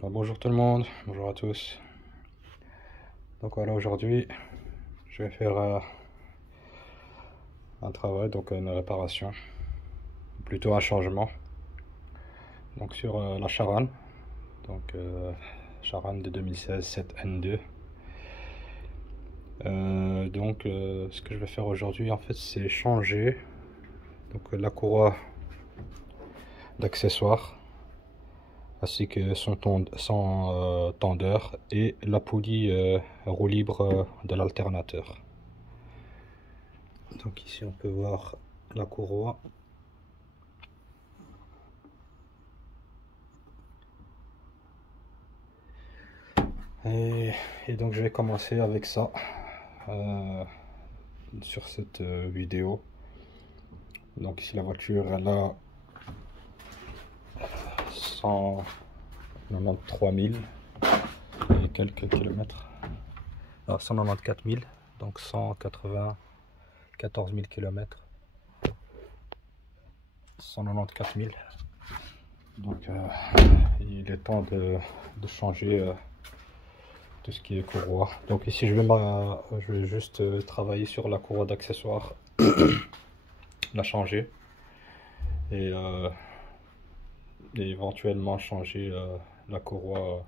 Bonjour tout le monde, bonjour à tous. Donc voilà, aujourd'hui je vais faire un travail, donc une réparation, plutôt un changement. Donc sur la Charan, donc Charan de 2016 7N2. Ce que je vais faire aujourd'hui en fait c'est changer donc la courroie d'accessoires ainsi que son tendeur et la poulie roue libre de l'alternateur. Donc ici on peut voir la courroie. Et donc je vais commencer avec ça sur cette vidéo. Donc ici la voiture elle a 193 000 et quelques kilomètres. Alors 194 000, donc 194 000 kilomètres. 194 000. Donc il est temps de changer tout ce qui est courroie. Donc ici je vais juste travailler sur la courroie d'accessoires, la changer et éventuellement changer la courroie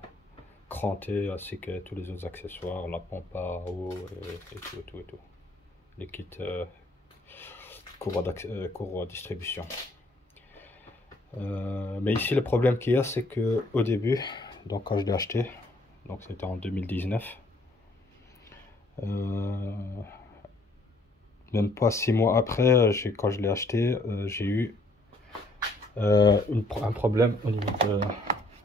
crantée ainsi que tous les autres accessoires, la pompe à eau et tout. Les kits courroie distribution. Mais ici le problème qu'il y a, c'est que au début, donc quand je l'ai acheté, donc c'était en 2019, même pas 6 mois après, quand je l'ai acheté, j'ai eu un problème au niveau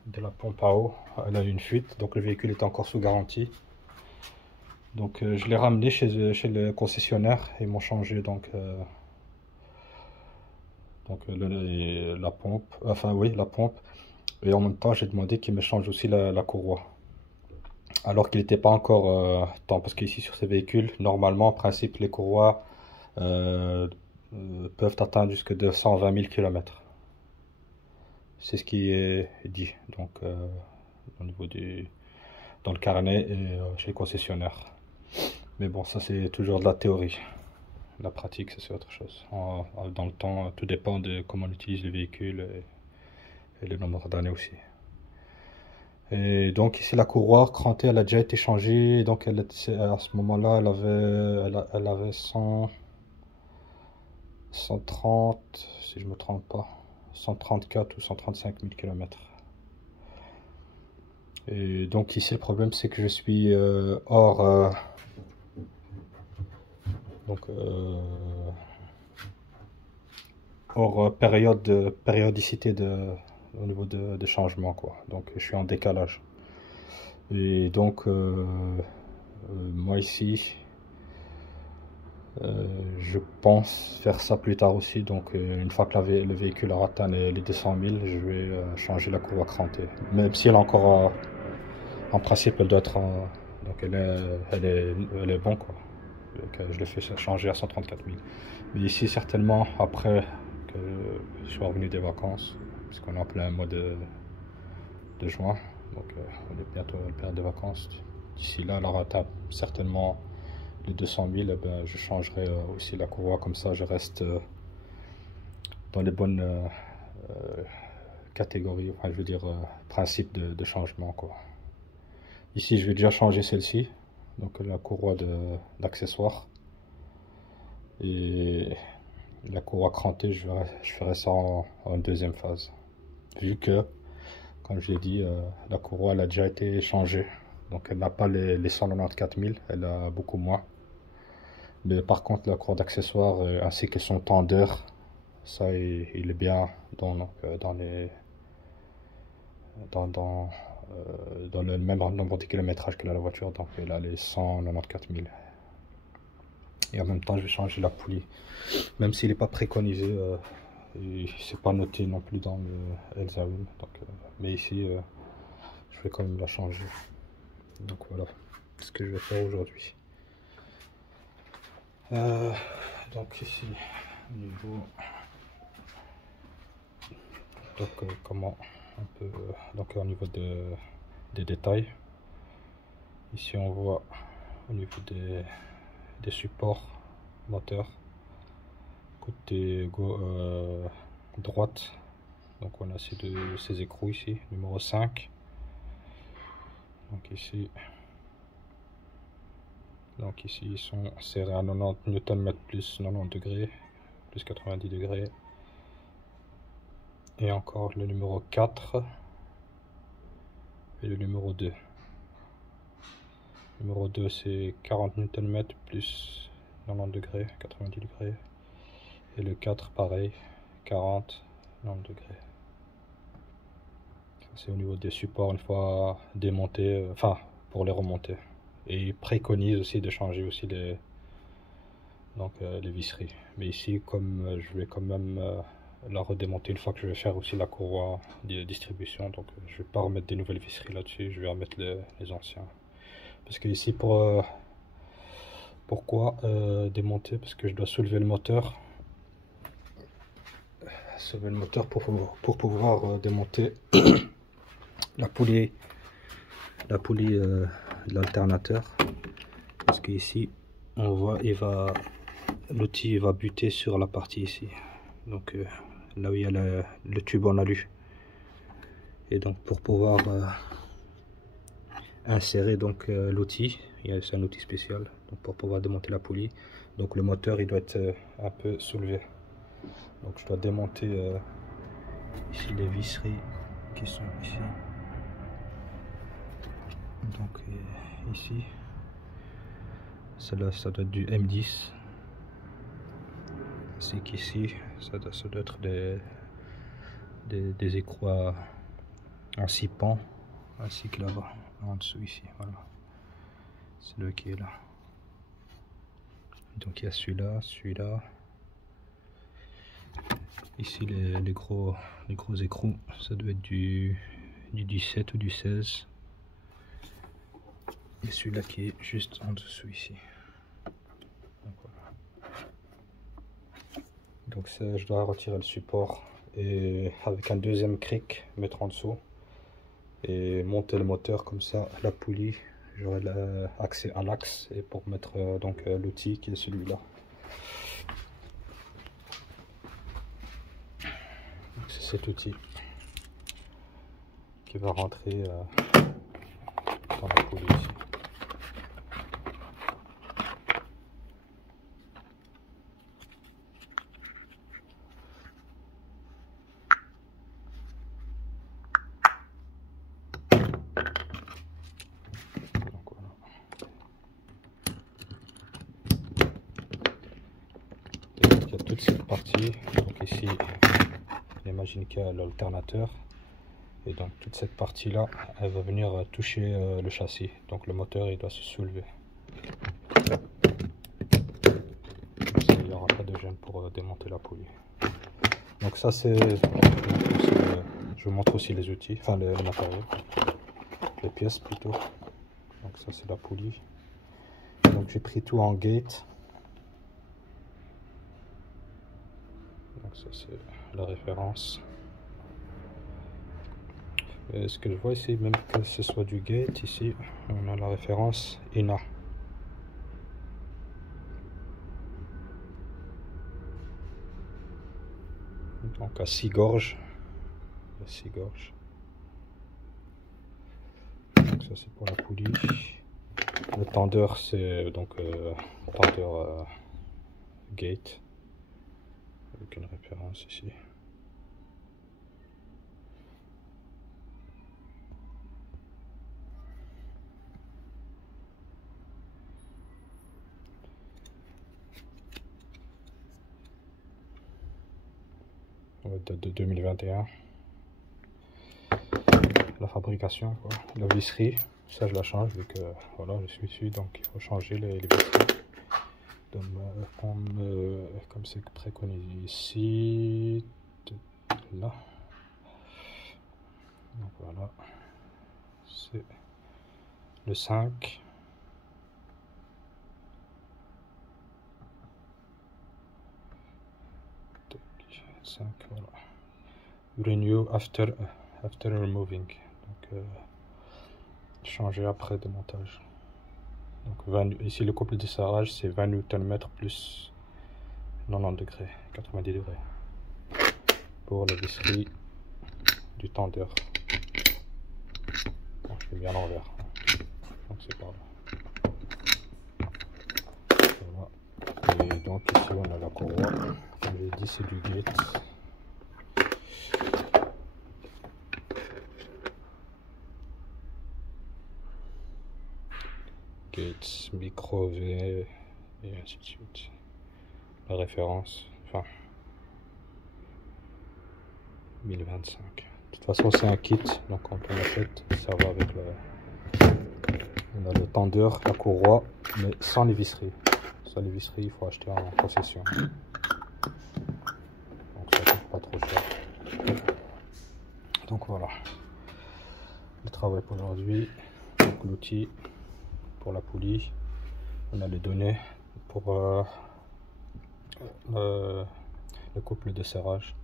de la pompe à eau. Elle a eu une fuite, donc le véhicule est encore sous garantie. Donc je l'ai ramené chez le concessionnaire et ils m'ont changé la pompe, enfin oui la pompe, et en même temps j'ai demandé qu'ils me changent aussi la courroie. Alors qu'il n'était pas encore temps, parce qu'ici sur ces véhicules, normalement en principe les courroies peuvent atteindre jusqu'à 220 000 km. C'est ce qui est dit donc au niveau dans le carnet et chez les concessionnaires. Mais bon, ça c'est toujours de la théorie. La pratique, ça c'est autre chose. Dans le temps, tout dépend de comment on utilise le véhicule et le nombre d'années aussi. Et donc ici la courroie crantée, elle a déjà été changée. Donc à ce moment-là, elle avait 130, si je me trompe pas, 134 ou 135 000 km. Et donc ici le problème c'est que je suis hors périodicité au niveau de changement quoi. Donc je suis en décalage. Et donc moi ici je pense faire ça plus tard aussi. Donc une fois que le véhicule a atteint les 200 000, je vais changer la courroie crantée. Même si elle est encore en principe elle doit être donc elle est bon quoi. Donc, je l'ai fait changer à 134 000. Mais ici certainement après que je sois revenu des vacances, parce qu'on est en plein mois de juin, donc on est bientôt à la période des vacances. D'ici là, elle aura atteint certainement les 200 000, et ben, je changerai aussi la courroie, comme ça je reste dans les bonnes catégories, enfin je veux dire principe de changement quoi. Ici je vais déjà changer celle-ci, donc la courroie d'accessoires, et la courroie crantée je ferai ça en deuxième phase, vu que comme je l'ai dit, la courroie elle a déjà été changée, donc elle n'a pas les 194 000, elle a beaucoup moins. Mais par contre la courroie d'accessoires ainsi que son tendeur, ça il est bien dans le même nombre de kilométrage que la voiture, donc elle a les 194 000. Et en même temps je vais changer la poulie, même s'il n'est pas préconisé, c'est pas noté non plus dans le Elzaoum, mais ici je vais quand même la changer. Donc voilà ce que je vais faire aujourd'hui. Donc ici au niveau comment on peut donc au niveau des détails. Ici on voit au niveau des supports moteurs, côté droite, donc on a ces écrous ici, numéro 5. Donc ici ils sont serrés à 90 Nm plus 90 degrés, plus 90 degrés. Et encore le numéro 4 et le numéro 2. Le numéro 2 c'est 40 Nm plus 90 degrés, 90 degrés. Et le 4 pareil, 40, 90 degrés. C'est au niveau des supports une fois démontés, enfin pour les remonter. Et ils préconisent aussi de changer aussi les visseries. Mais ici, comme je vais quand même la redémonter une fois que je vais faire aussi la courroie de distribution, donc je vais pas remettre des nouvelles visseries là-dessus, je vais remettre les anciens. Parce que ici, pourquoi démonter? Parce que je dois soulever le moteur. Soulever le moteur pour pouvoir démonter la poulie de l'alternateur. Parce que ici, on voit, l'outil va buter sur la partie ici. Donc là où il y a le tube en alu. Et donc pour pouvoir insérer donc l'outil, c'est un outil spécial donc pour pouvoir démonter la poulie, donc le moteur il doit être un peu soulevé. Donc je dois démonter ici les visseries qui sont ici. Donc ici, celle-là ça doit être du M10, ainsi qu'ici ça doit être des écrous en 6 pans, ainsi que là-bas en dessous ici, voilà, c'est le qui est là. Donc il y a celui-là, ici les gros écrous, ça doit être du 17 ou du 16, et celui-là qui est juste en dessous ici. Donc, voilà. Donc ça, je dois retirer le support et avec un deuxième cric mettre en dessous et monter le moteur, comme ça la poulie j'aurai accès à l'axe et pour mettre donc l'outil qui est celui-là. C'est cet outil qui va rentrer dans la poulie ici. Il y a toute cette partie, donc ici imagine qu'il y a l'alternateur et donc toute cette partie là elle va venir toucher le châssis, donc le moteur il doit se soulever. Il n'y aura pas de gêne pour démonter la poulie. Donc ça c'est, je vous montre aussi les outils, enfin le matériel, les pièces plutôt. Donc ça c'est la poulie, donc j'ai pris tout en gate. Donc ça c'est la référence. Et ce que je vois ici, même que ce soit du gate, ici on a la référence INA. Donc à 6 gorges. Donc ça c'est pour la poulie. Le tendeur c'est donc tendeur gate avec une référence ici. Date de 2021. La fabrication, quoi. La visserie, ça je la change vu que voilà je suis dessus, donc il faut changer les visseries. Comme c'est préconisé ici, là. Donc voilà, c'est le 5. Voilà. Renew after removing. Donc changer après démontage. Donc 20, ici le couple de serrage c'est 20 Nm plus 90 degrés, 90 degrés pour la visserie du tendeur. Bon, je l'ai mis à l'envers, donc c'est par là. Voilà. Et donc ici on a la courroie, comme j'ai dit c'est du Gates. Gates, micro V et ainsi de suite. La référence, enfin 1025. De toute façon c'est un kit, donc quand on l'achète, ça va avec le... On a le tendeur, la courroie, mais sans les visseries. Sans les visseries, il faut acheter en concession. Donc ça coûte pas trop cher. Donc voilà. Le travail pour aujourd'hui. Donc l'outil pour la poulie. On a les données pour le couple de serrage.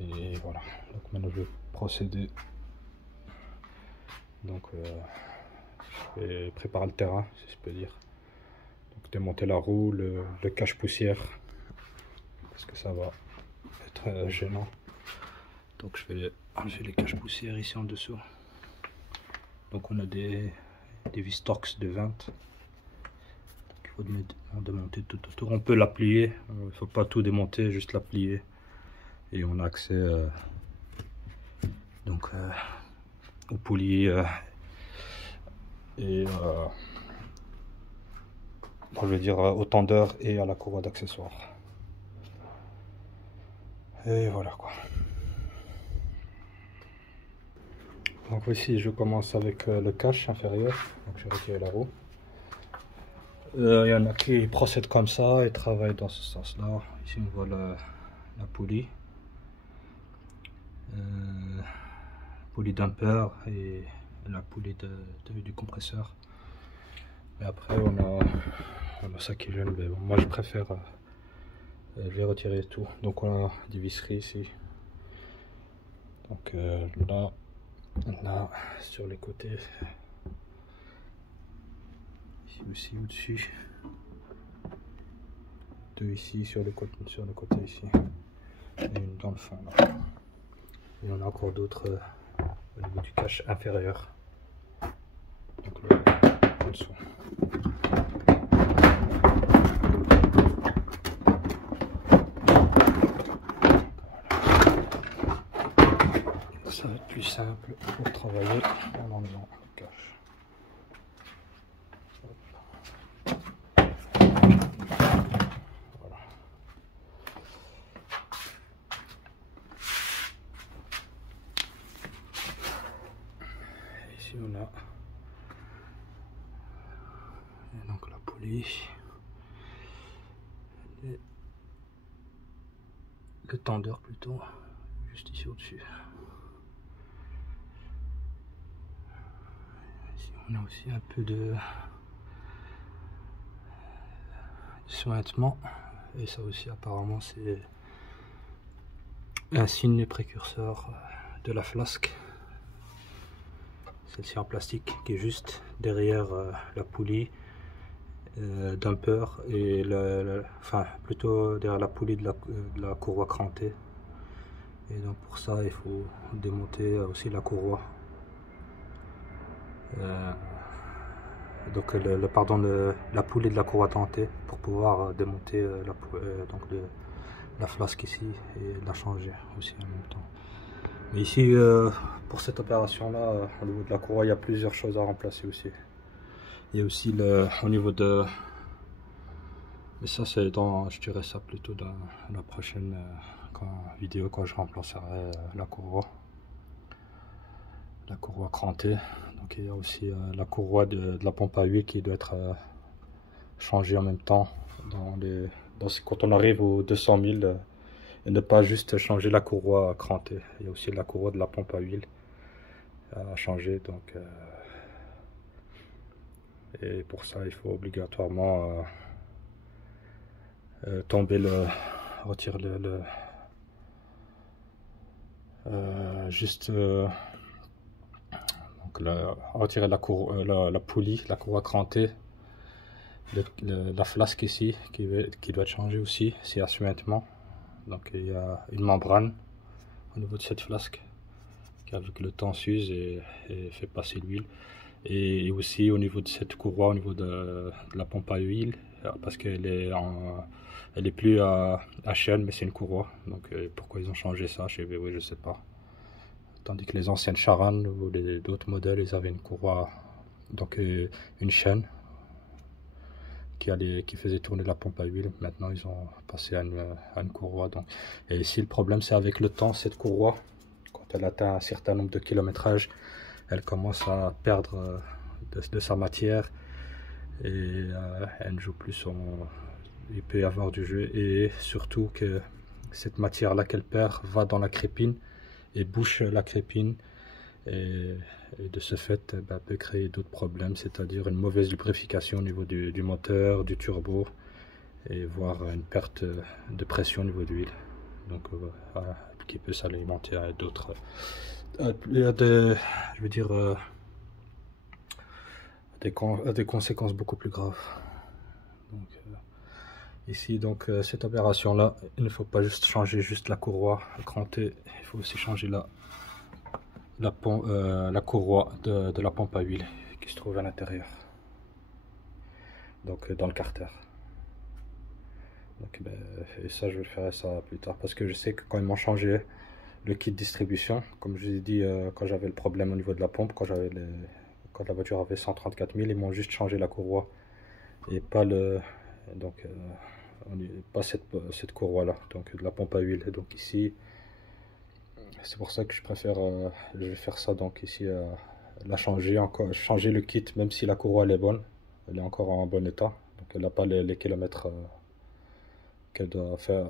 Et voilà. Donc maintenant je vais procéder. Donc je vais préparer le terrain, si je peux dire. Donc démonter la roue, le cache-poussière, parce que ça va être gênant. Donc je vais enlever les cache-poussières ici en dessous. Donc on a des vis Torx de 20. Donc il faut démonter tout autour. On peut la plier, il ne faut pas tout démonter, juste la plier. Et on a accès donc au poulie et je veux dire au tendeur et à la courroie d'accessoires. Et voilà quoi. Donc ici je commence avec le cache inférieur. Donc je vais retirer la roue. Il y en a qui procèdent comme ça et travaillent dans ce sens là. Ici on voit la poulie. Poulie dumper et la poulie du compresseur. Et après on a ça qui gêne, mais bon, moi je préfère je vais retirer tout. Donc on a des visseries ici. Donc là sur les côtés, ici aussi au-dessus, deux ici sur le côté ici, et une dans le fond là. Et on a encore d'autres au niveau du cache inférieur. Donc là, en dessous. Ça va être plus simple pour travailler en enlevant le cache. Voilà. Ici on a donc la poulie, et le tendeur plutôt, juste ici au-dessus. Ici on a aussi un peu de sointement, et ça aussi apparemment c'est un signe précurseur de la flasque. Celle-ci en plastique qui est juste derrière la poulie dumper et enfin plutôt derrière la poulie de la courroie crantée. Et donc pour ça il faut démonter aussi la courroie. Donc la poulie de la courroie crantée pour pouvoir démonter donc la flasque ici et la changer aussi en même temps. Mais ici pour cette opération là au niveau de la courroie il y a plusieurs choses à remplacer aussi. Il y a aussi au niveau de... Mais ça c'est dans... Je dirais ça plutôt dans la prochaine vidéo quand je remplacerai la courroie crantée. Donc il y a aussi la courroie de la pompe à huile qui doit être changée en même temps quand on arrive aux 200 000 et ne pas juste changer la courroie crantée. Il y a aussi la courroie de la pompe à huile à changer. Donc et pour ça il faut obligatoirement retirer juste donc Donc retirer la poulie, la courroie crantée, la flasque ici qui doit être changée aussi, c'est assujettement. Donc il y a une membrane au niveau de cette flasque qui avec le temps s'use et fait passer l'huile. Et aussi au niveau de cette courroie, au niveau de la pompe à huile, parce qu'elle est plus à chaîne, mais c'est une courroie. Donc pourquoi ils ont changé ça, je sais pas. Tandis que les anciennes Charan ou d'autres modèles, ils avaient une courroie, donc une chaîne qui faisait tourner la pompe à huile. Maintenant ils ont passé à une courroie. Donc. Et ici le problème c'est avec le temps, cette courroie, quand elle atteint un certain nombre de kilométrages, elle commence à perdre de sa matière et elle ne joue plus il peut y avoir du jeu, et surtout que cette matière là qu'elle perd va dans la crépine et bouche la crépine et de ce fait peut créer d'autres problèmes, c'est-à-dire une mauvaise lubrification au niveau du moteur, du turbo, et voire une perte de pression au niveau de l'huile, donc voilà, qui peut s'alimenter à d'autres je veux dire des conséquences beaucoup plus graves. Donc, ici donc cette opération là, il ne faut pas juste changer juste la courroie crantée, il faut aussi changer la courroie de la pompe à huile qui se trouve à l'intérieur, donc dans le carter. Donc, et ça je vais faire ça plus tard, parce que je sais que quand ils m'ont changé le kit distribution, comme je vous ai dit, quand j'avais le problème au niveau de la pompe, quand la voiture avait 134 000, ils m'ont juste changé la courroie et pas pas cette courroie là, donc de la pompe à huile. Donc ici c'est pour ça que je préfère je vais faire ça, donc ici la changer le kit, même si la courroie elle est bonne, elle est encore en bon état, donc elle n'a pas les kilomètres qu'elle doit faire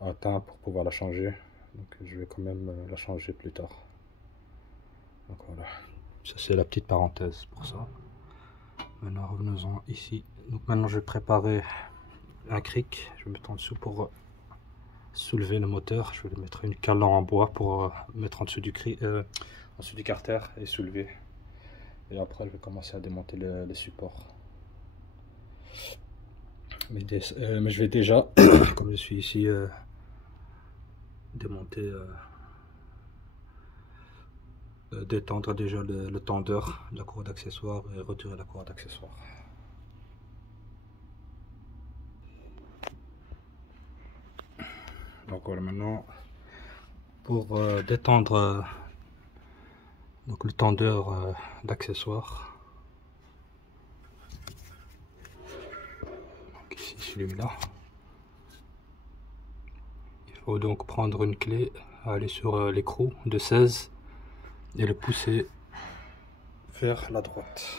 atteindre pour pouvoir la changer. Donc je vais quand même la changer plus tard. Donc voilà, ça c'est la petite parenthèse pour ça. Maintenant revenons-en ici. Donc maintenant je vais préparer un cric, je vais mettre en dessous pour soulever le moteur. Je vais mettre une cale en bois pour mettre en dessous du carter et soulever. Et après je vais commencer à démonter les supports. Mais je vais déjà, comme je suis ici, démonter, détendre déjà le tendeur de la courroie d'accessoires et retirer la courroie d'accessoires. Donc voilà, maintenant pour détendre donc le tendeur d'accessoires, donc ici celui-là, il faut donc prendre une clé, aller sur l'écrou de 16 et le pousser vers la droite.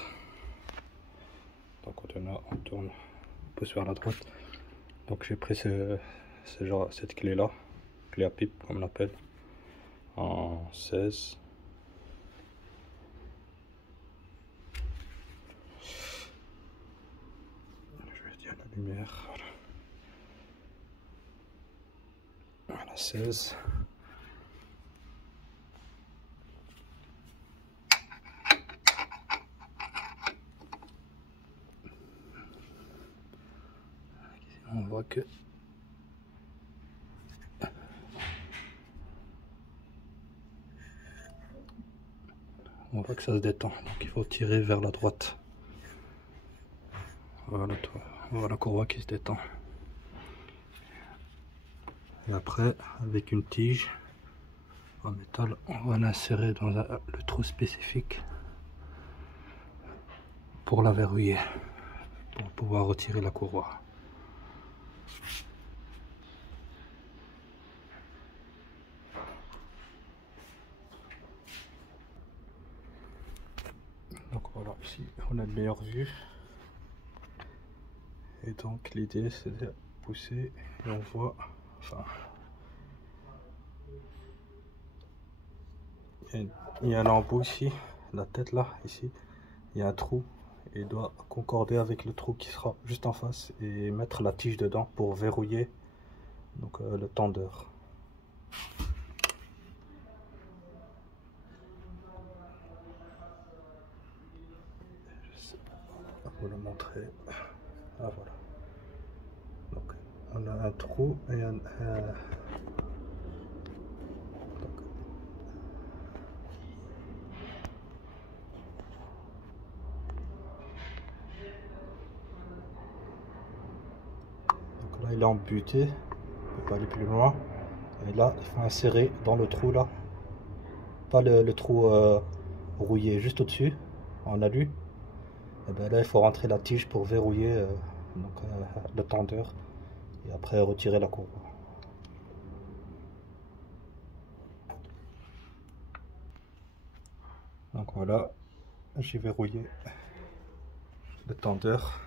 Donc on tourne, on pousse vers la droite. Donc j'ai pris cette clé là, clé à pipe comme on l'appelle, en 16. Je vais dire la lumière, voilà 16. On voit que ça se détend, donc il faut tirer vers la droite. Voilà, on voit la courroie qui se détend. Et après, avec une tige en métal, on va l'insérer dans le trou spécifique pour la verrouiller, pour pouvoir retirer la courroie. Donc voilà, ici on a une meilleure vue. Et donc l'idée c'est de pousser et on voit, enfin, il y a un embout ici, la tête là, ici, il y a un trou et il doit concorder avec le trou qui sera juste en face et mettre la tige dedans pour verrouiller donc le tendeur. vous le montrer. Ah voilà. Donc on a un trou et donc, là il est embuté, on peut pas aller plus loin. Et là il faut insérer dans le trou là, pas le trou rouillé, juste au-dessus, en alu. Et bien là il faut rentrer la tige pour verrouiller donc, le tendeur et après retirer la courroie. Donc voilà, j'ai verrouillé le tendeur.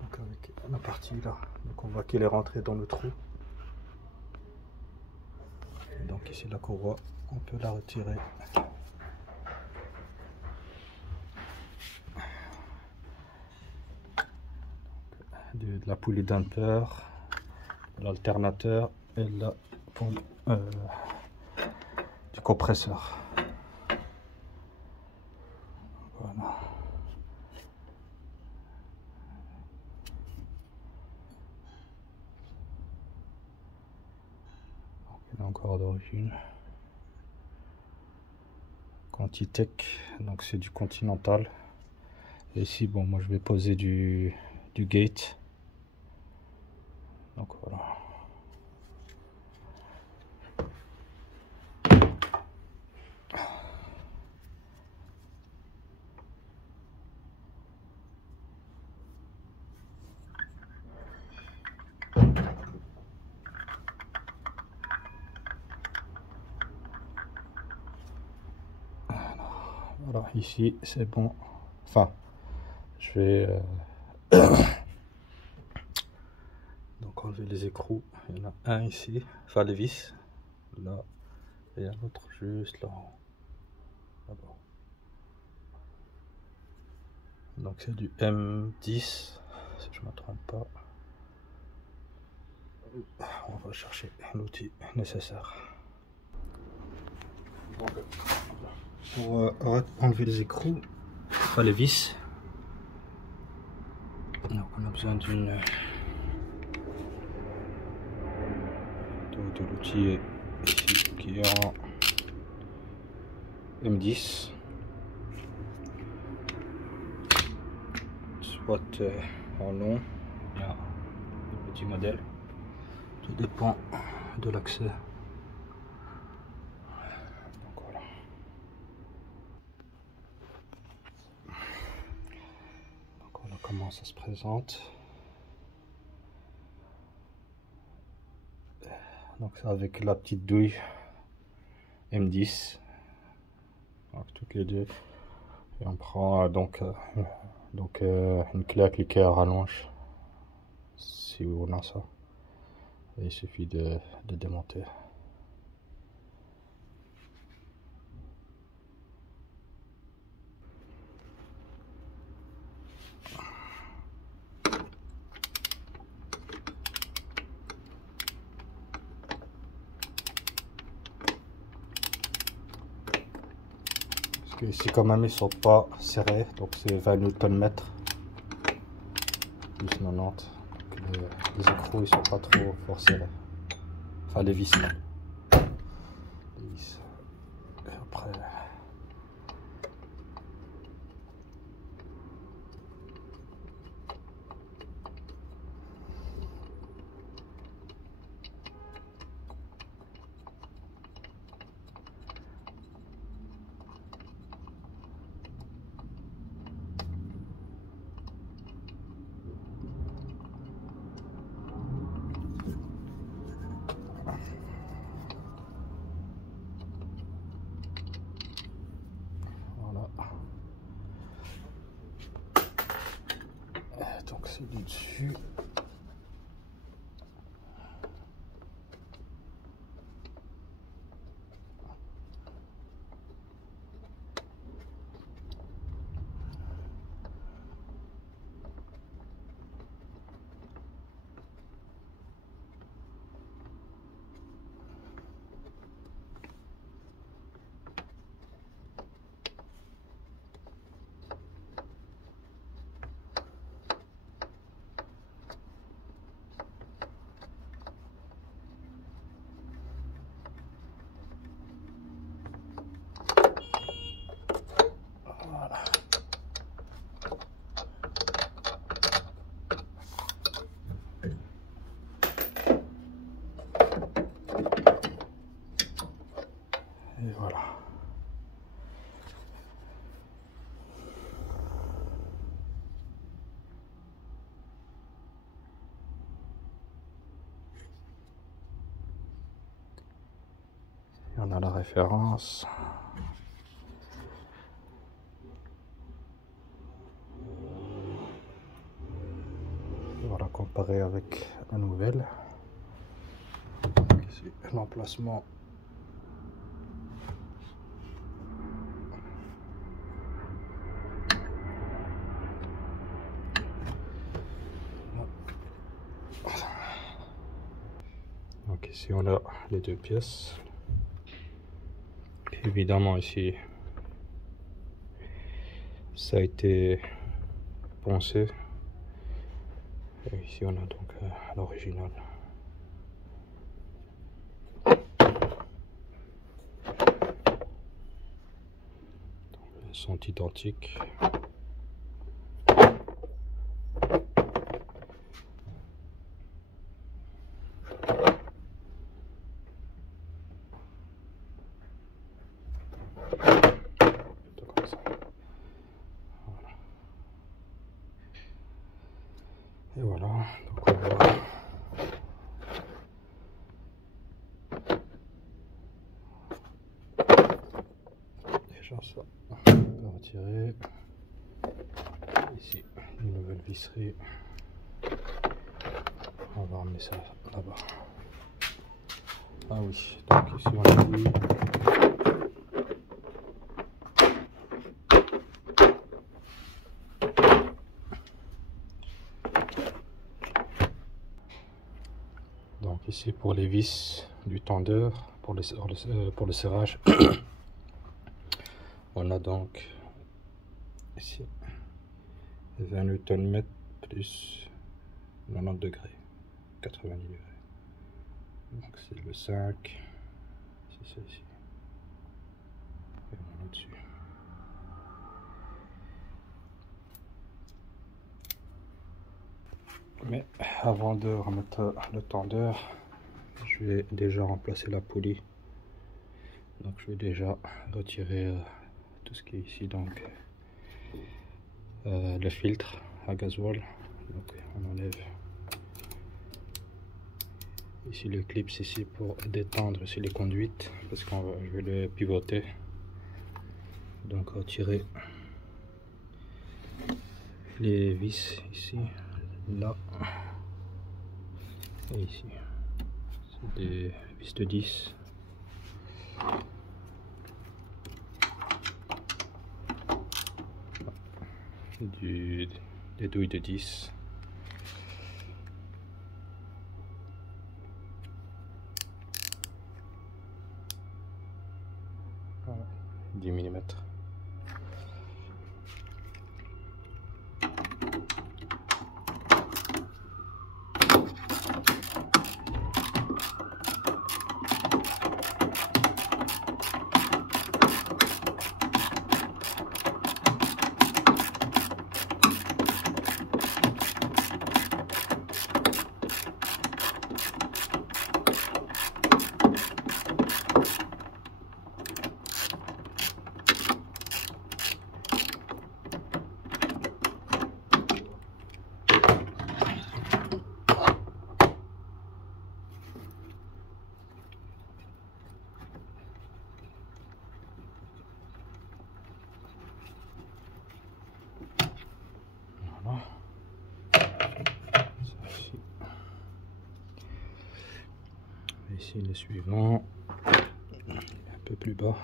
Donc avec la partie là, donc on voit qu'il est rentré dans le trou. Et donc ici la courroie, on peut la retirer. De la poulie dumper, l'alternateur et la pompe du compresseur. Voilà. Il est encore d'origine. Quantitech, donc c'est du Continental. Et ici, bon, moi je vais poser du Gate. Donc voilà. Voilà, ici c'est bon. Enfin, je vais donc enlever les écrous. Il y en a un ici, enfin les vis, là, et un autre juste là. Là-bas. Donc c'est du M10, si je ne me trompe pas. On va chercher l'outil nécessaire. Pour enlever les écrous, enfin les vis, donc on a besoin de l'outil ici qui est en M10, soit en long, il y a des petits modèles, tout dépend de l'accès. Donc voilà. Donc voilà comment ça se présente. Donc c'est avec la petite douille M10, donc toutes les deux, et on prend donc une clé à cliquer à rallonge si on a ça, et il suffit de démonter. Parce que ici quand même ils sont pas serrés, donc c'est 20 Nm plus 90, donc les écrous ils sont pas trop fort serrés, enfin les vis là. Les vis. Et après donc c'est du dessus. a la référence. Voilà, comparé avec la nouvelle. Ici, l'emplacement. Donc ici on a les deux pièces. Évidemment ici ça a été poncé. Et ici on a donc l'original. Ils sont identiques. Comme ça. Voilà. Et voilà, donc on va déjà ça, on peut retirer. Ici, une nouvelle visserie. On va ramener ça là-bas. Ah oui, donc ici on a dit donc ici pour les vis du tendeur, pour le serrage, on a donc ici 20 Nm plus 90 degrés, 90 degrés. Donc c'est le 5, c'est ça ici. Et on est dessus. Mais avant de remettre le tendeur, je vais déjà remplacer la poulie. Donc je vais déjà retirer tout ce qui est ici, donc le filtre à gasoil. Donc on enlève ici le clips ici pour détendre ici les conduites, parce que je vais le pivoter. Donc retirer les vis ici, là et ici. C'est des vis de 10. Des douilles de 10. Voilà, 10 mm. Voilà. Ici le suivant, un peu plus bas.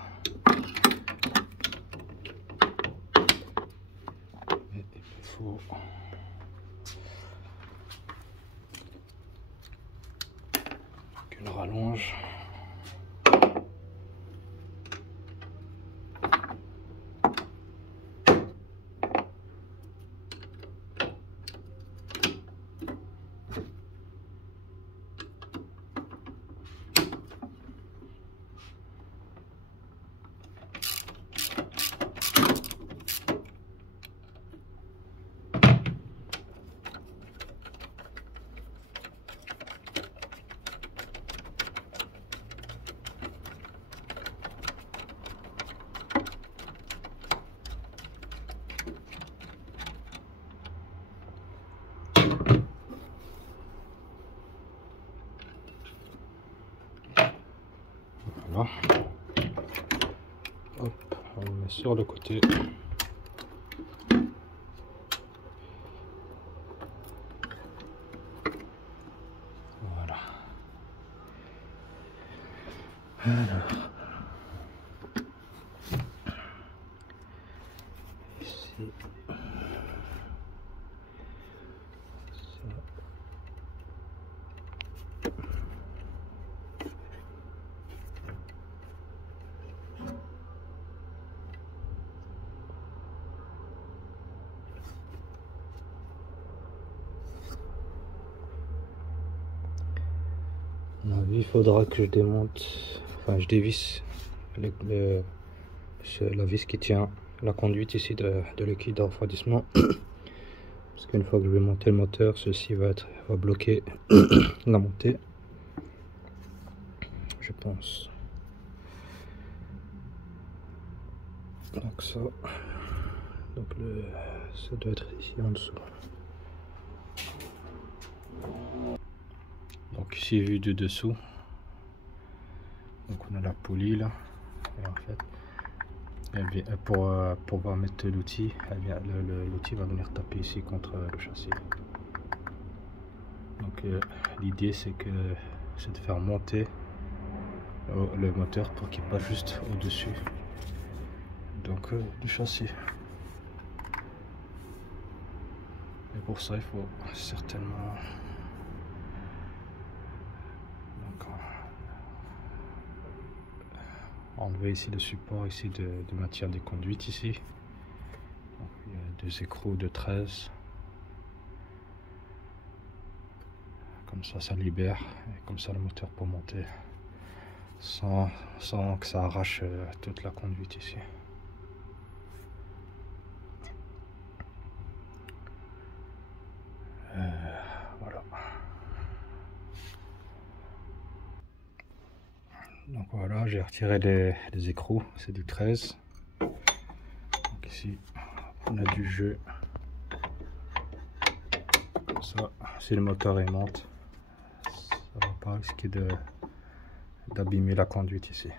Et il faut qu'elle rallonge. on le met sur le côté. Voilà. Alors. Ici. Il faudra que je démonte, enfin je dévisse la vis qui tient la conduite ici de liquide de refroidissement, parce qu'une fois que je vais monter le moteur, ceci va bloquer la montée, je pense. Donc ça, ça doit être ici en dessous. Donc ici vu de dessous, donc on a la poulie là, et en fait pour pouvoir mettre l'outil, l'outil va venir taper ici contre le châssis. Donc l'idée c'est de faire monter le moteur pour qu'il passe juste au dessus donc du châssis. Et pour ça il faut certainement enlever ici le support ici de matière des conduites ici. Donc, il y a deux écrous de 13. Comme ça libère, et comme ça le moteur peut monter sans que ça arrache toute la conduite ici. Voilà. Donc voilà, j'ai retiré les écrous, c'est du 13. Donc ici, on a du jeu. Comme ça, si le moteur il monte, ça va pas risquer d'abîmer la conduite ici.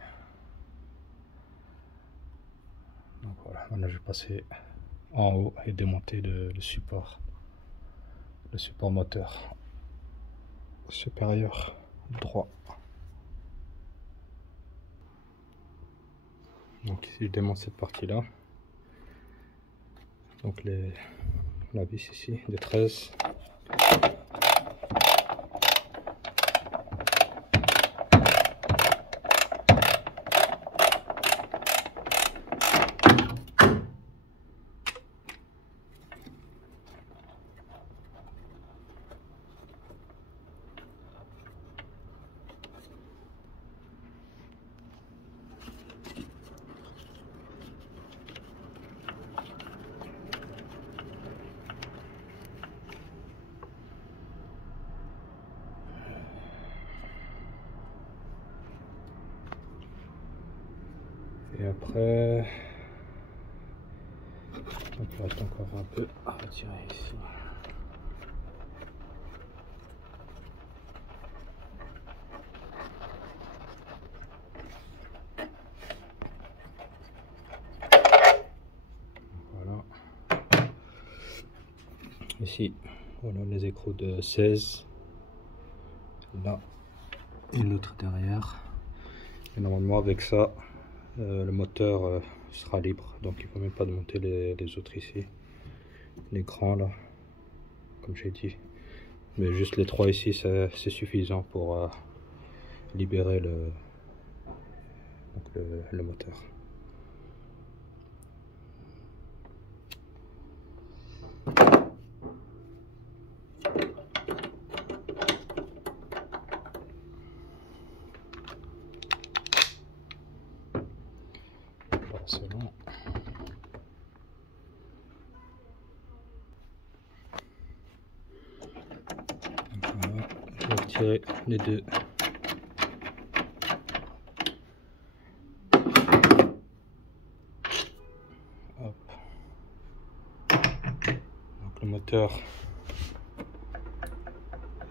Donc voilà, maintenant je vais passer en haut et démonter le support moteur supérieur droit. Donc ici je démonte cette partie là, donc la vis ici de 13. Et après, il reste encore un peu à retirer ici. Voilà. Ici, voilà les écrous de 16. Là, et l'autre derrière. Et normalement avec ça, le moteur sera libre, donc il ne faut même pas démonter les autres ici, les grands là, comme j'ai dit, mais juste les trois ici c'est suffisant pour libérer le moteur. C'est bon. Voilà, je vais retirer les deux. Hop. Donc le moteur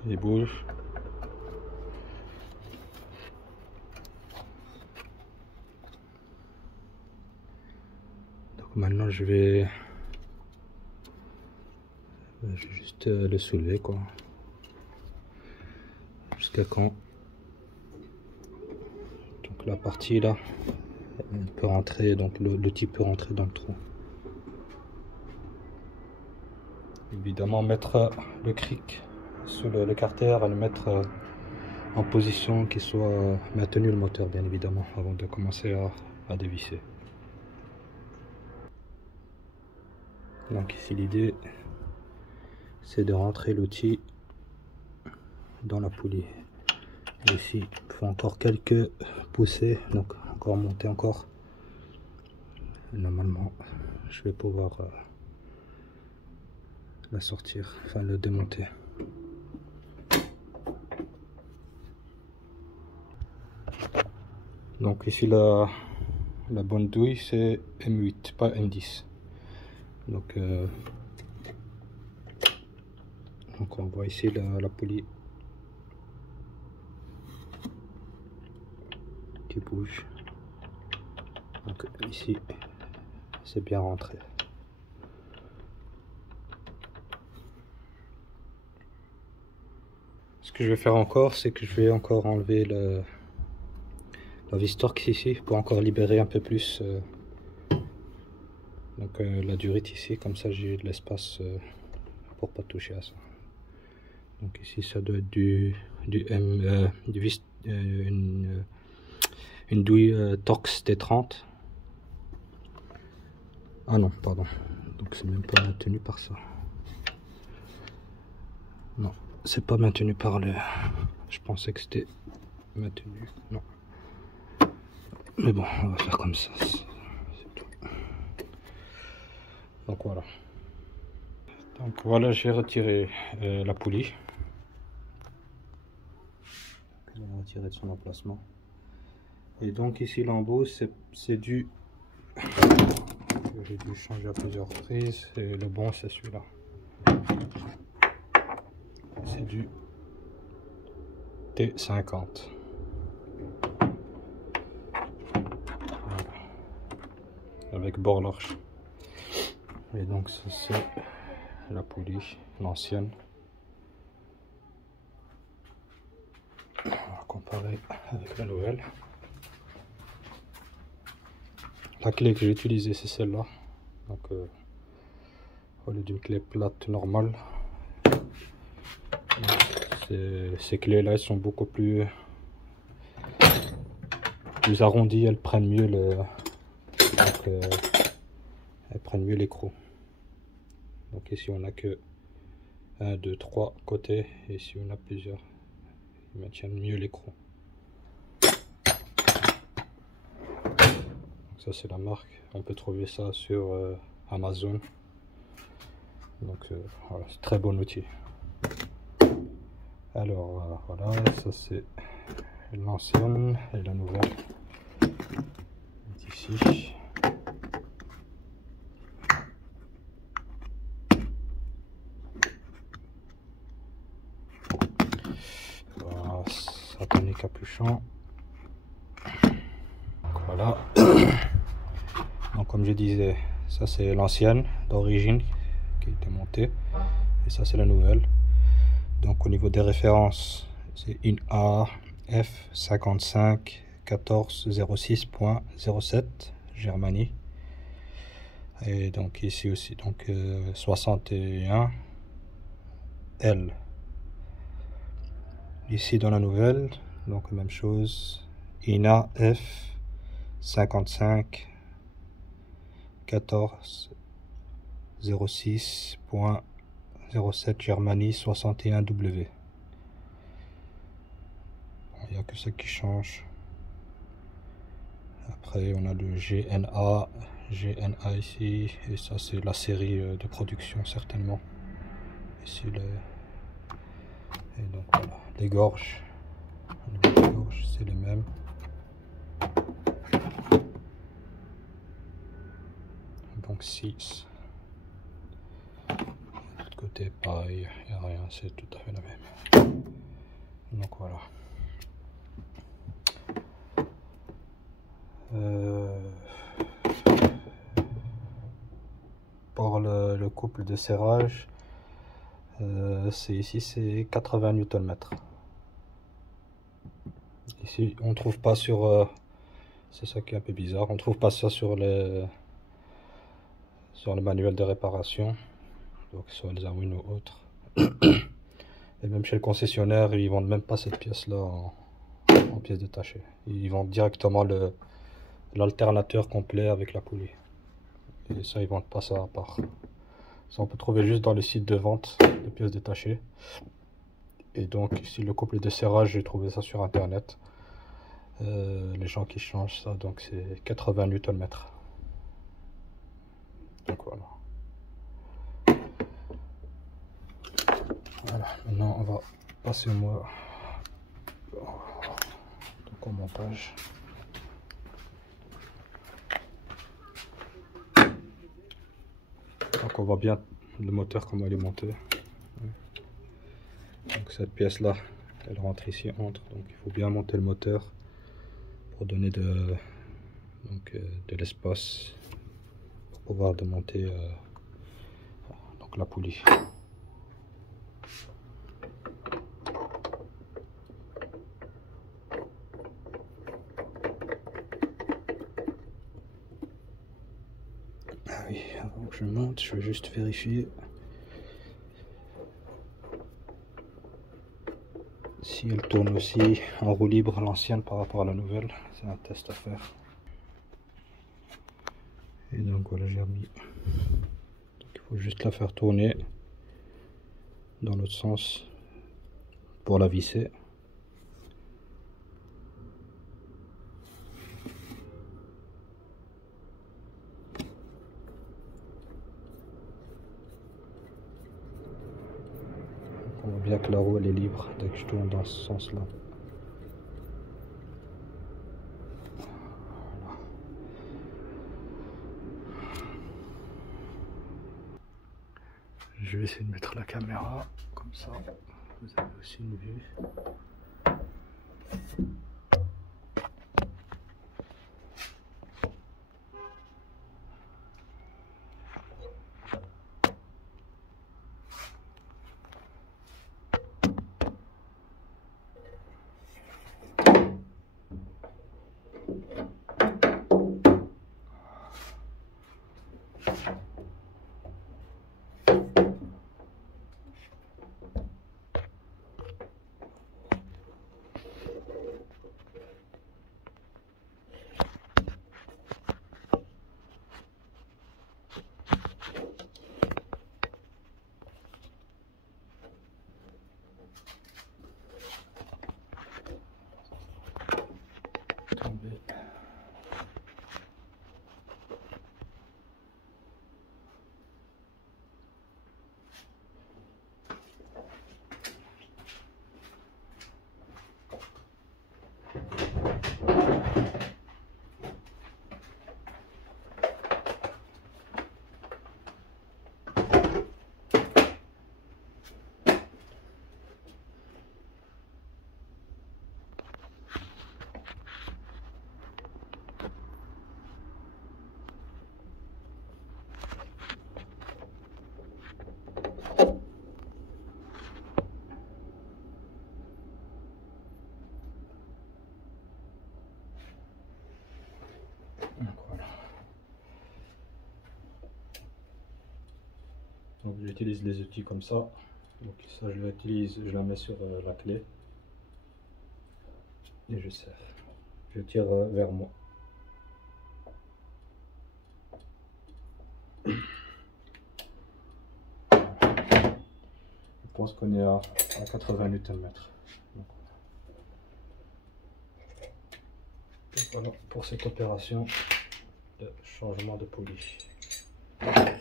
il bouge. Maintenant je vais juste le soulever quoi. Jusqu'à quand. Donc la partie là, elle peut rentrer, donc l'outil peut rentrer dans le trou. Évidemment mettre le cric sous le carter et le mettre en position qui soit maintenu le moteur bien évidemment avant de commencer à dévisser. Donc ici l'idée c'est de rentrer l'outil dans la poulie. Et ici il faut encore quelques poussées, donc encore monter encore. Normalement je vais pouvoir la sortir, enfin le démonter. Donc ici la bonne douille c'est M8, pas M10. Donc on voit ici la poulie qui bouge. Donc ici c'est bien rentré. Ce que je vais faire encore, c'est que je vais encore enlever la vis torque ici pour encore libérer un peu plus donc la durite ici, comme ça j'ai de l'espace pour pas toucher à ça. Donc ici ça doit être une douille Torx T30. Ah non, pardon, donc c'est même pas maintenu par ça. Non, c'est pas maintenu par le... Je pensais que c'était maintenu, non. Mais bon, on va faire comme ça, c'est tout. Donc voilà. Donc voilà, j'ai retiré la poulie. Je vais retirer de son emplacement. Et donc ici l'embout, c'est du... J'ai dû changer à plusieurs reprises. Et le bon c'est celui-là. C'est du T50. Voilà. Avec bord large. Et donc ça c'est la poulie, l'ancienne. On va comparer avec la nouvelle. La clé que j'ai utilisée c'est celle-là. Donc au lieu d'une clé plate normale, ces clés là elles sont beaucoup plus arrondies, elles prennent mieux elles prennent mieux l'écrou. Donc ici on a que 1, 2, 3 côtés, et ici on a plusieurs, ils maintiennent mieux l'écrou. Ça c'est la marque, on peut trouver ça sur Amazon. Donc voilà, c'est très bon outil. Alors voilà, ça c'est l'ancienne et la nouvelle. Ici. Voilà, satané capuchon. Voilà. Donc comme je disais, ça c'est l'ancienne d'origine qui a été montée. Et ça c'est la nouvelle. Donc au niveau des références, c'est une AF 55 1406.07 Germanie. Et donc ici aussi, donc 61 L. Ici dans la nouvelle, donc même chose, INA F 55 1406.07 Germanie 61 W. Il n'y a que ça qui change. Après on a le GNA ici, et ça c'est la série de production certainement. Ici et donc voilà, les gorges c'est les mêmes. Donc 6. De l'autre côté pareil, il n'y a rien, c'est tout à fait la même. Donc voilà. pour le couple de serrage, c'est 80 Nm. Ici, on trouve pas sur... c'est ça qui est un peu bizarre, on trouve pas ça sur le manuel de réparation, donc soit les Awin ou autres. Et même chez le concessionnaire, ils vendent même pas cette pièce-là en pièces détachées. Ils vendent directement l'alternateur complet avec la poulie. Et ça, ils vendent pas ça à part. Ça, on peut trouver juste dans les sites de vente de pièces détachées. Et donc, ici, le couple de serrage, j'ai trouvé ça sur internet. Les gens qui changent ça, donc c'est 80 Nm. Donc voilà. Voilà, maintenant on va passer au montage. Donc on voit bien le moteur comment il est monté. Donc cette pièce là, elle rentre ici entre, donc il faut bien monter le moteur pour donner de l'espace pour pouvoir démonter donc la poulie. Ah oui, avant que je monte, je vais juste vérifier si elle tourne aussi en roue libre, l'ancienne par rapport à la nouvelle. C'est un test à faire. Et donc voilà, j'ai remis. Donc, il faut juste la faire tourner dans l'autre sens pour la visser. On voit bien que la roue elle est libre dès que je tourne dans ce sens là. Je vais essayer de mettre la caméra comme ça, vous avez aussi une vue. Tomber. Voilà. Donc j'utilise les outils comme ça. Donc ça je l'utilise, je la mets sur la clé et je serre. Je tire vers moi. Je pense qu'on est à 80 Nm. Donc voilà pour cette opération de changement de poulie. Voilà.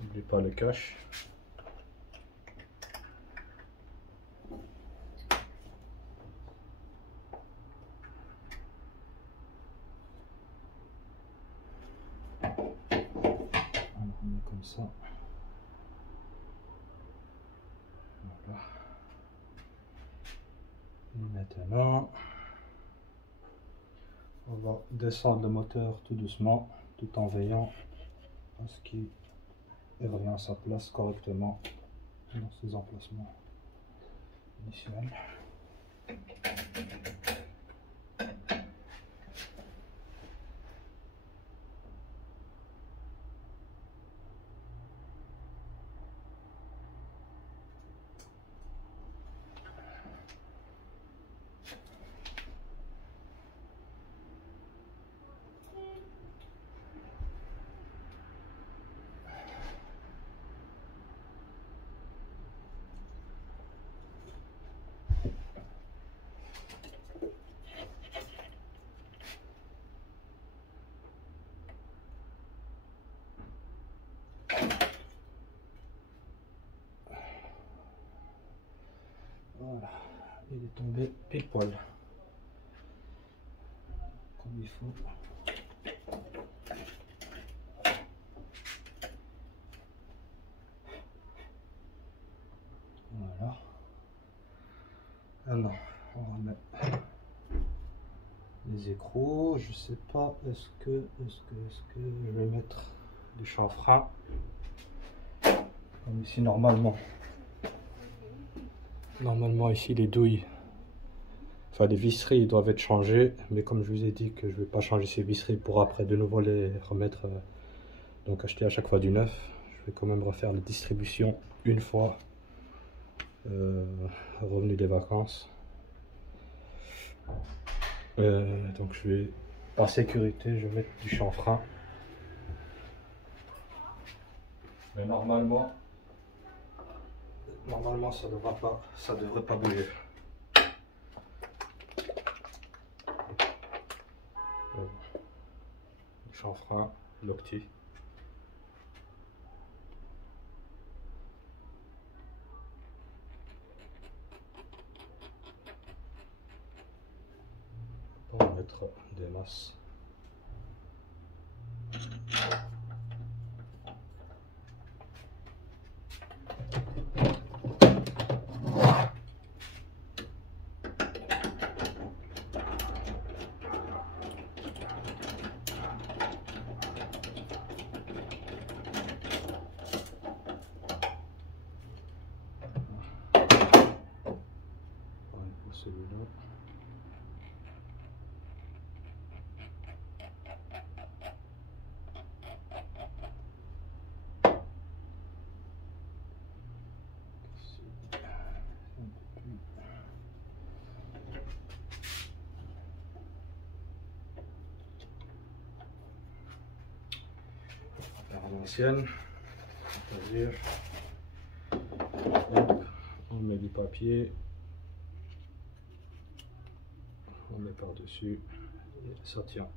N'oublie pas le cache. On met comme ça. Maintenant, on va descendre le moteur tout doucement, tout en veillant à ce qu'il revient à sa place correctement dans ses emplacements initiaux. Voilà, il est tombé pile poil comme il faut. Voilà. Maintenant, on va mettre les écrous. Je sais pas, est-ce que je vais mettre du chanfrein comme ici normalement. Normalement ici les douilles, enfin les visseries doivent être changées, mais comme je vous ai dit que je vais pas changer ces visseries pour après de nouveau les remettre, donc acheter à chaque fois du neuf, je vais quand même refaire la distribution une fois revenu des vacances. Donc je vais, par sécurité, je vais mettre du chanfrein, mais normalement ça devrait pas bouger. Chanfrein, l'octi. On va mettre des masses. Celui-là. À l'ancienne, c'est-à-dire on met du papier, on met par-dessus et ça tient.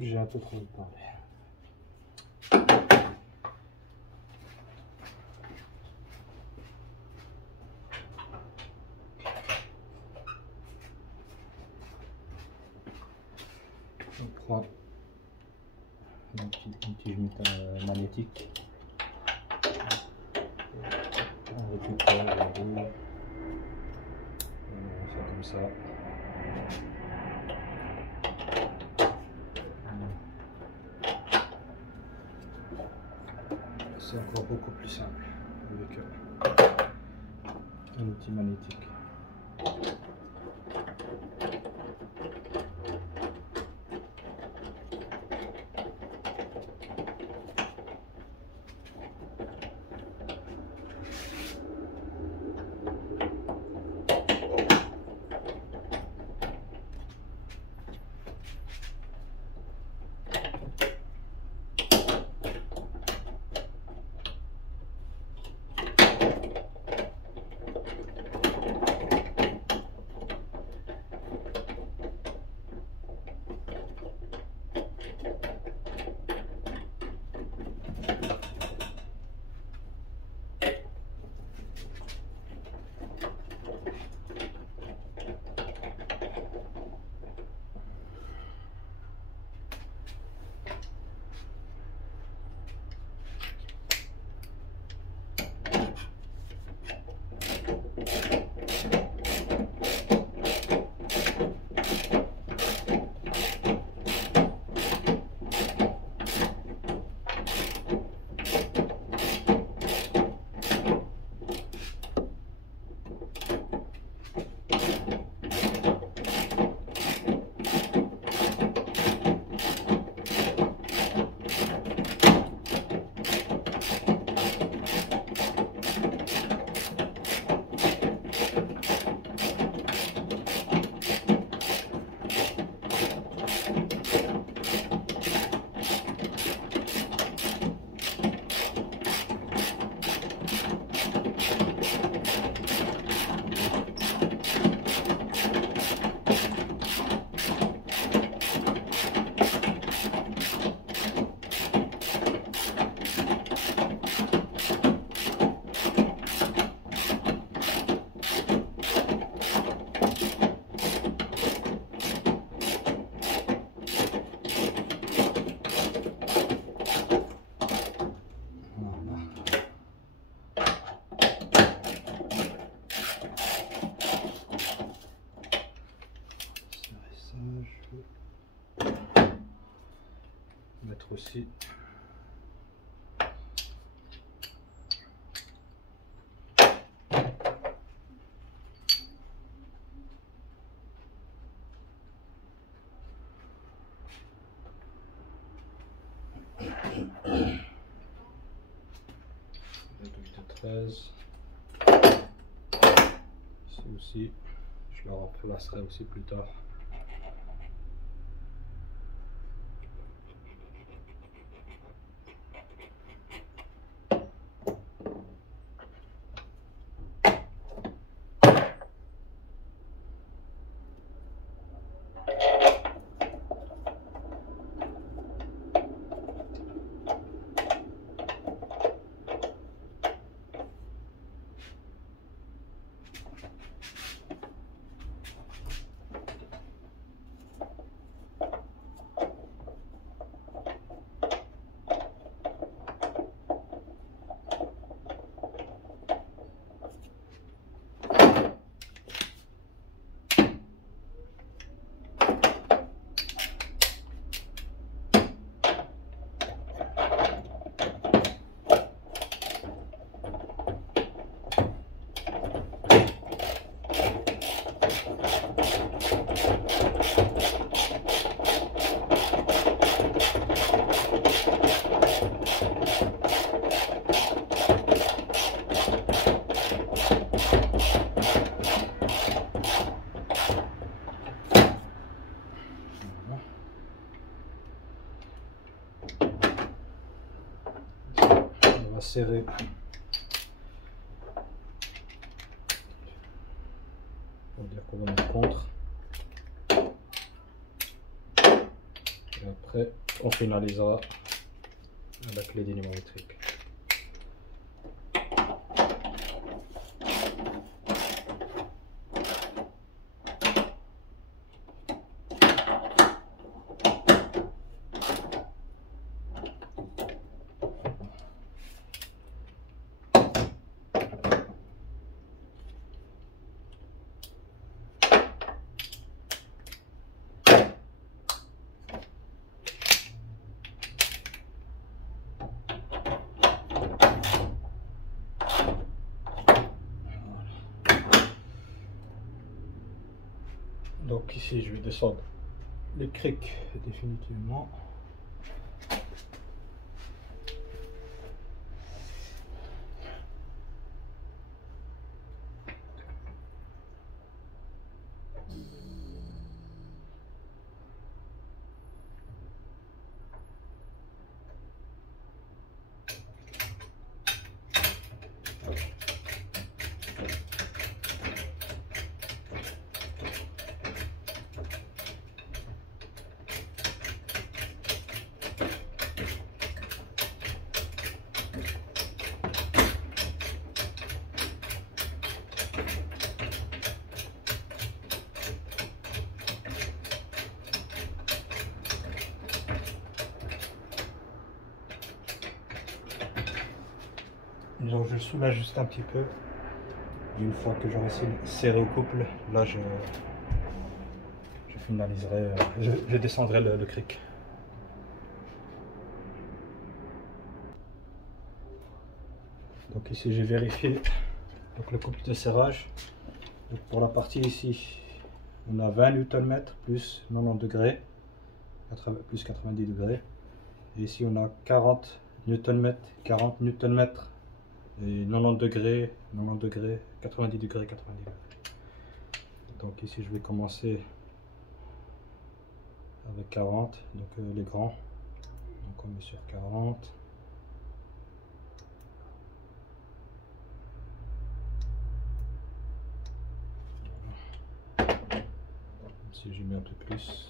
J'ai un peu trop de parler. On prend un petit magnétique. On récupère la roue. On fait comme ça. C'est encore beaucoup plus simple avec un outil magnétique. mettre aussi. Le double de 13. Ici aussi, je le remplacerai aussi plus tard. On va serrer. On va dire qu'on va mettre contre. Et après, on finalisera la clé dynamométrique. Donc ici je vais descendre les crics définitivement. Donc je soulage juste un petit peu. Une fois que j'aurai serré au couple, là je finaliserai, je descendrai le cric. Donc ici j'ai vérifié donc le couple de serrage. Donc pour la partie ici, on a 20 Nm plus 90 degrés, plus 90 degrés. Et ici on a 40 Nm, 40 Nm et 90 degrés, 90 degrés, 90 degrés, 90 degrés. Donc ici je vais commencer avec 40, donc les grands. Donc on met sur 40. Si j'ai mis un peu plus.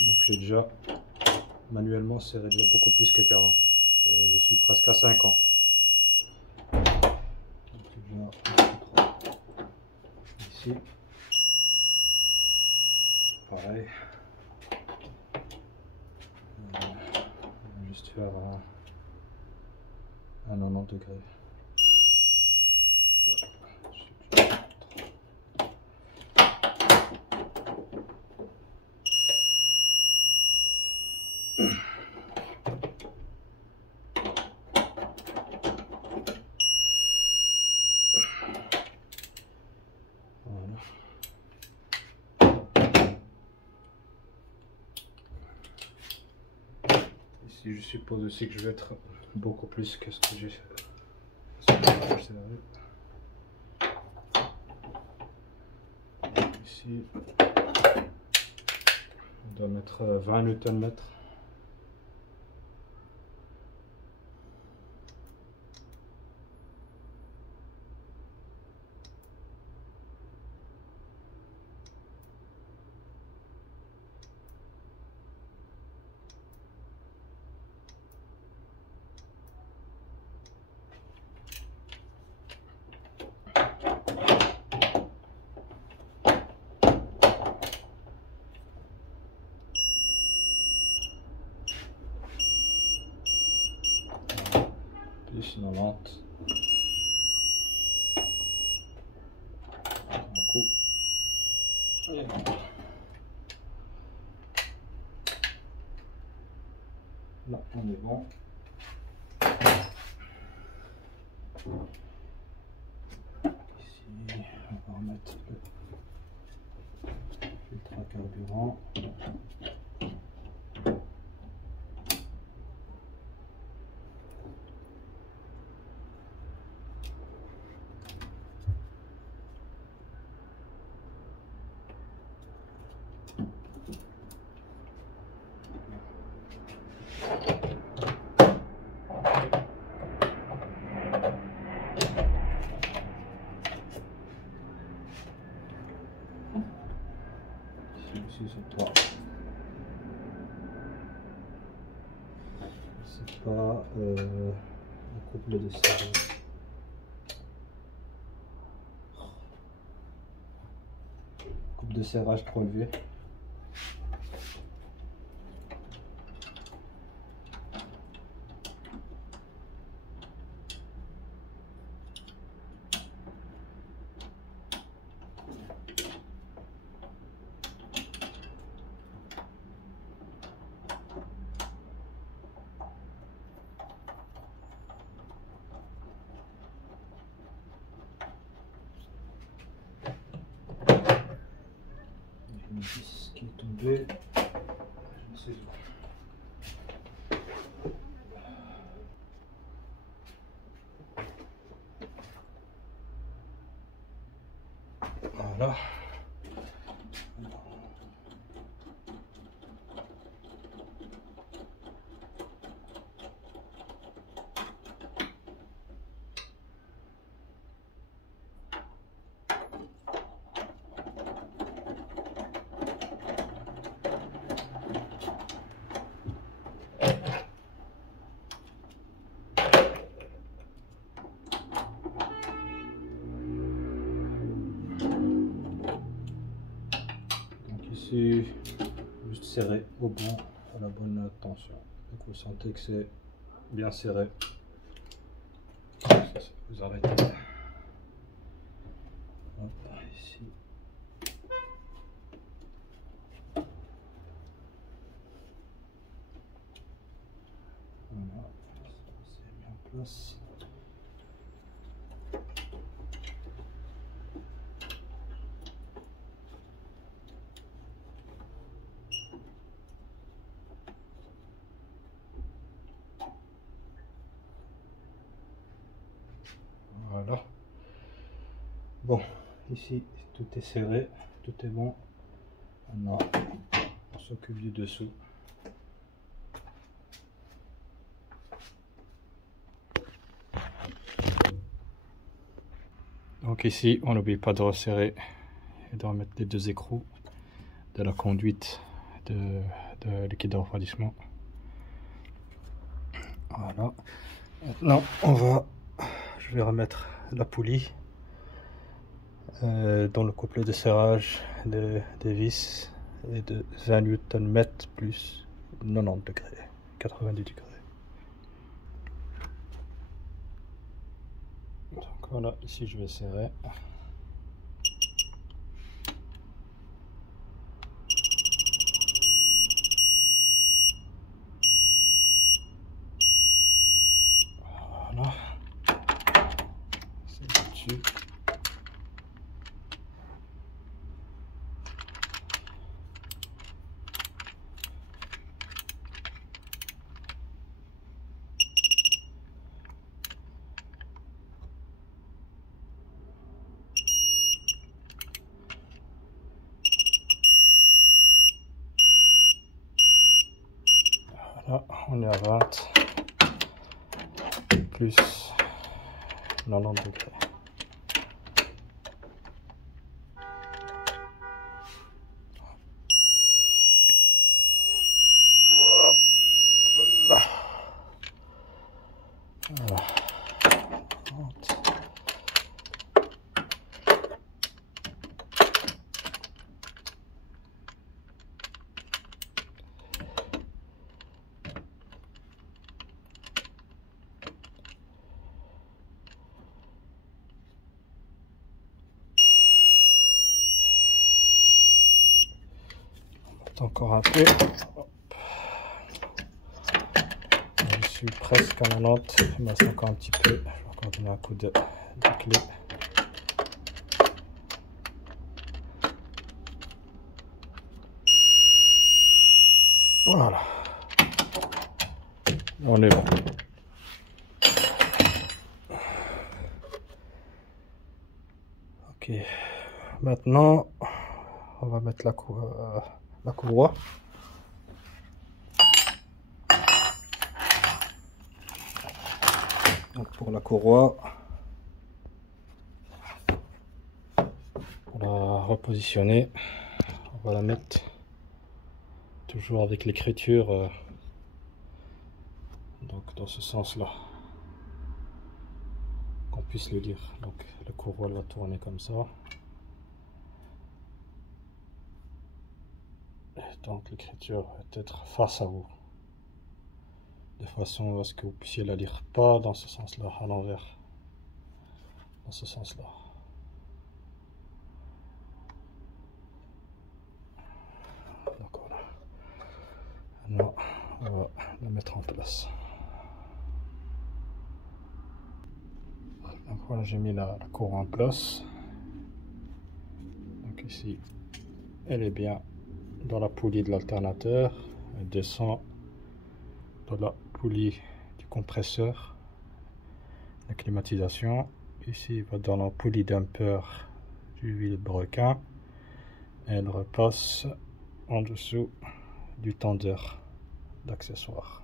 Donc j'ai déjà manuellement serré déjà beaucoup plus que 40. Je suis presque à 50. Donc, déjà, ici, pareil. On va juste faire un 90 degrés. Voilà. Ici, je suppose aussi que je vais être beaucoup plus que ce que j'ai fait. Ici, on doit mettre 20 Nm. Plus 90. Un coup. Et là, on est bon. Ici, on va remettre le filtre à carburant. Ici, c'est pas. C'est pas un couplet de serrage. Coupe de serrage trop élevé. Ce qui est tombé, je ne sais pas. Voilà. Ici, juste serré au bon, à la bonne tension. Donc vous sentez que c'est bien serré. Vous arrêtez. Hop, ici. Voilà, c'est mis en place. Voilà. Bon, ici tout est serré, tout est bon. Maintenant, on s'occupe du dessous. Donc ici, on n'oublie pas de resserrer et de remettre les deux écrous de la conduite de liquide de refroidissement. Voilà. Maintenant, je vais remettre la poulie. Dans le couplet de serrage des vis est de 20 Nm plus 90 degrés, 90 degrés. Donc voilà, ici je vais serrer. Voilà, c'est dessus. Voilà, on est à 20 plus 90 degrés. Voilà. Voilà. Encore un peu. Je suis presque à 90, il me reste encore un petit peu. Je vais encore donner un coup de clé. Voilà, on est bon. Ok, maintenant on va mettre la courroie. Donc pour la courroie, pour la repositionner, on va la mettre toujours avec l'écriture donc dans ce sens là, qu'on puisse le lire. Donc la courroie va tourner comme ça, et donc l'écriture va être face à vous, de façon à ce que vous puissiez la lire pas dans ce sens là, à l'envers, dans ce sens là. Donc voilà, maintenant on va la mettre en place. Donc voilà, j'ai mis la courroie en place. Donc ici elle est bien dans la poulie de l'alternateur, elle descend dans la poulie du compresseur, la climatisation. Ici il va dans la poulie dumper du vilebrequin, et elle repasse en dessous du tendeur d'accessoires.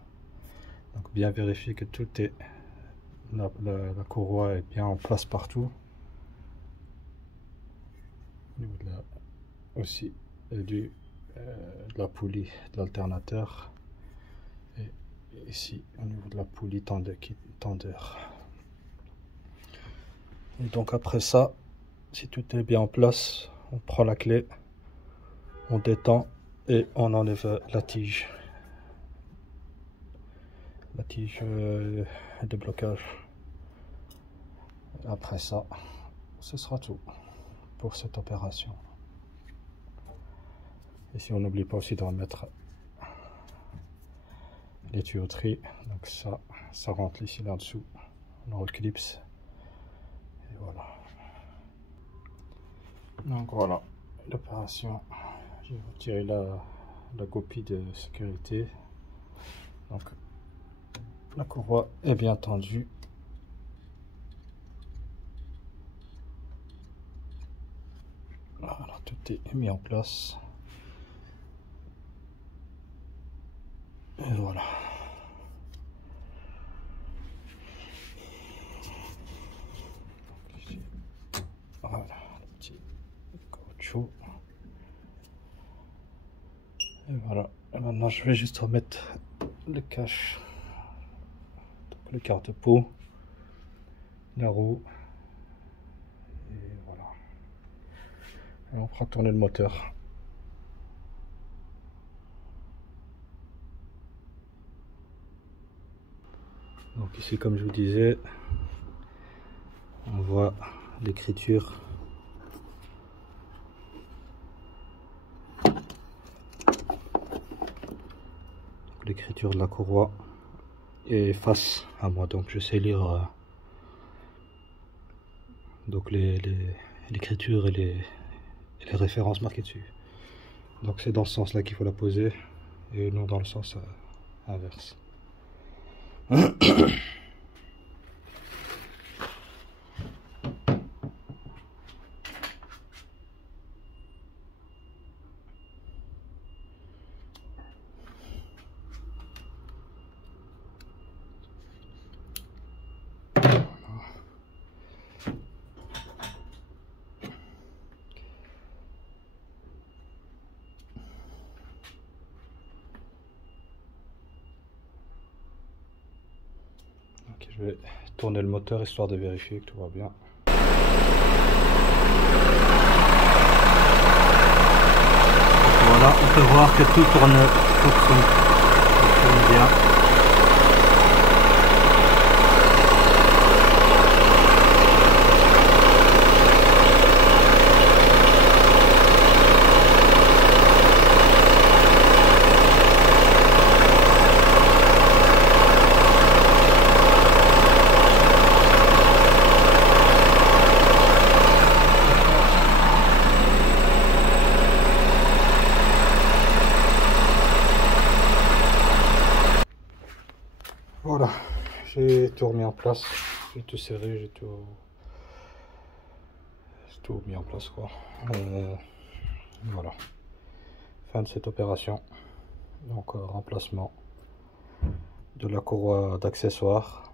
Donc bien vérifier que tout est, la courroie est bien en place partout. Au niveau de aussi de la poulie de l'alternateur, et ici au niveau de la poulie tendeur. Et donc après ça, si tout est bien en place, on prend la clé, on détend et on enlève la tige de blocage. Après ça, ce sera tout pour cette opération. Ici on n'oublie pas aussi de remettre les tuyauteries, donc ça rentre ici là-dessous, on reclipse, et voilà. Donc voilà l'opération. Je vais retirer la copie de sécurité. Donc la courroie est bien tendue. Voilà, tout est mis en place. Et voilà. Voilà, le petit caoutchouc. Et voilà. Et maintenant, je vais juste remettre le cache, donc le garde-peau, la roue. Et voilà. Et on fera tourner le moteur. Donc ici, comme je vous disais, on voit l'écriture. L'écriture de la courroie est face à moi, donc je sais lire donc l'écriture et les références marquées dessus. Donc c'est dans ce sens là qu'il faut la poser et non dans le sens inverse. Je vais tourner le moteur histoire de vérifier que tout va bien. Voilà, on peut voir que tout tourne bien. Voilà, j'ai tout remis en place, j'ai tout serré, j'ai tout mis en place quoi. Voilà, fin de cette opération. Donc remplacement de la courroie d'accessoires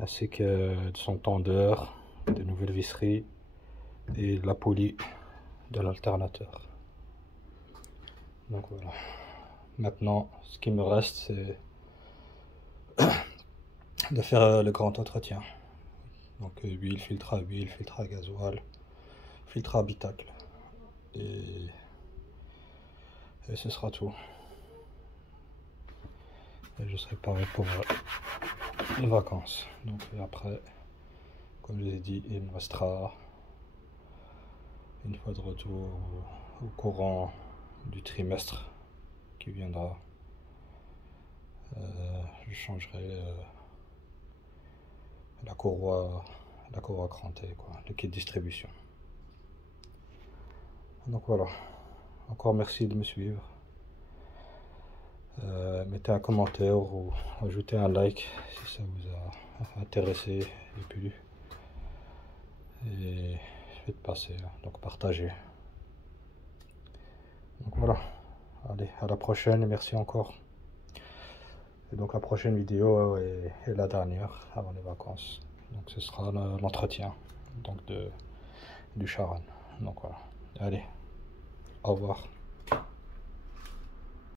ainsi que de son tendeur, des nouvelles visseries et la poulie de l'alternateur. Donc voilà. Maintenant, ce qui me reste, c'est de faire le grand entretien. Donc huile, filtre à gasoil, filtre à habitacle. Et ce sera tout. Et je serai paré pour les vacances. Donc après, comme je vous ai dit, il me restera, une fois de retour au courant du trimestre qui viendra, je changerai la courroie crantée, quoi, le kit de distribution. Donc voilà, encore merci de me suivre. Mettez un commentaire ou ajoutez un like si ça vous a intéressé et plu. Et faites passer, donc partagez. Donc voilà, allez, à la prochaine et merci encore. Et donc la prochaine vidéo est la dernière avant les vacances. Donc ce sera l'entretien donc du Charan. Donc voilà, allez, au revoir.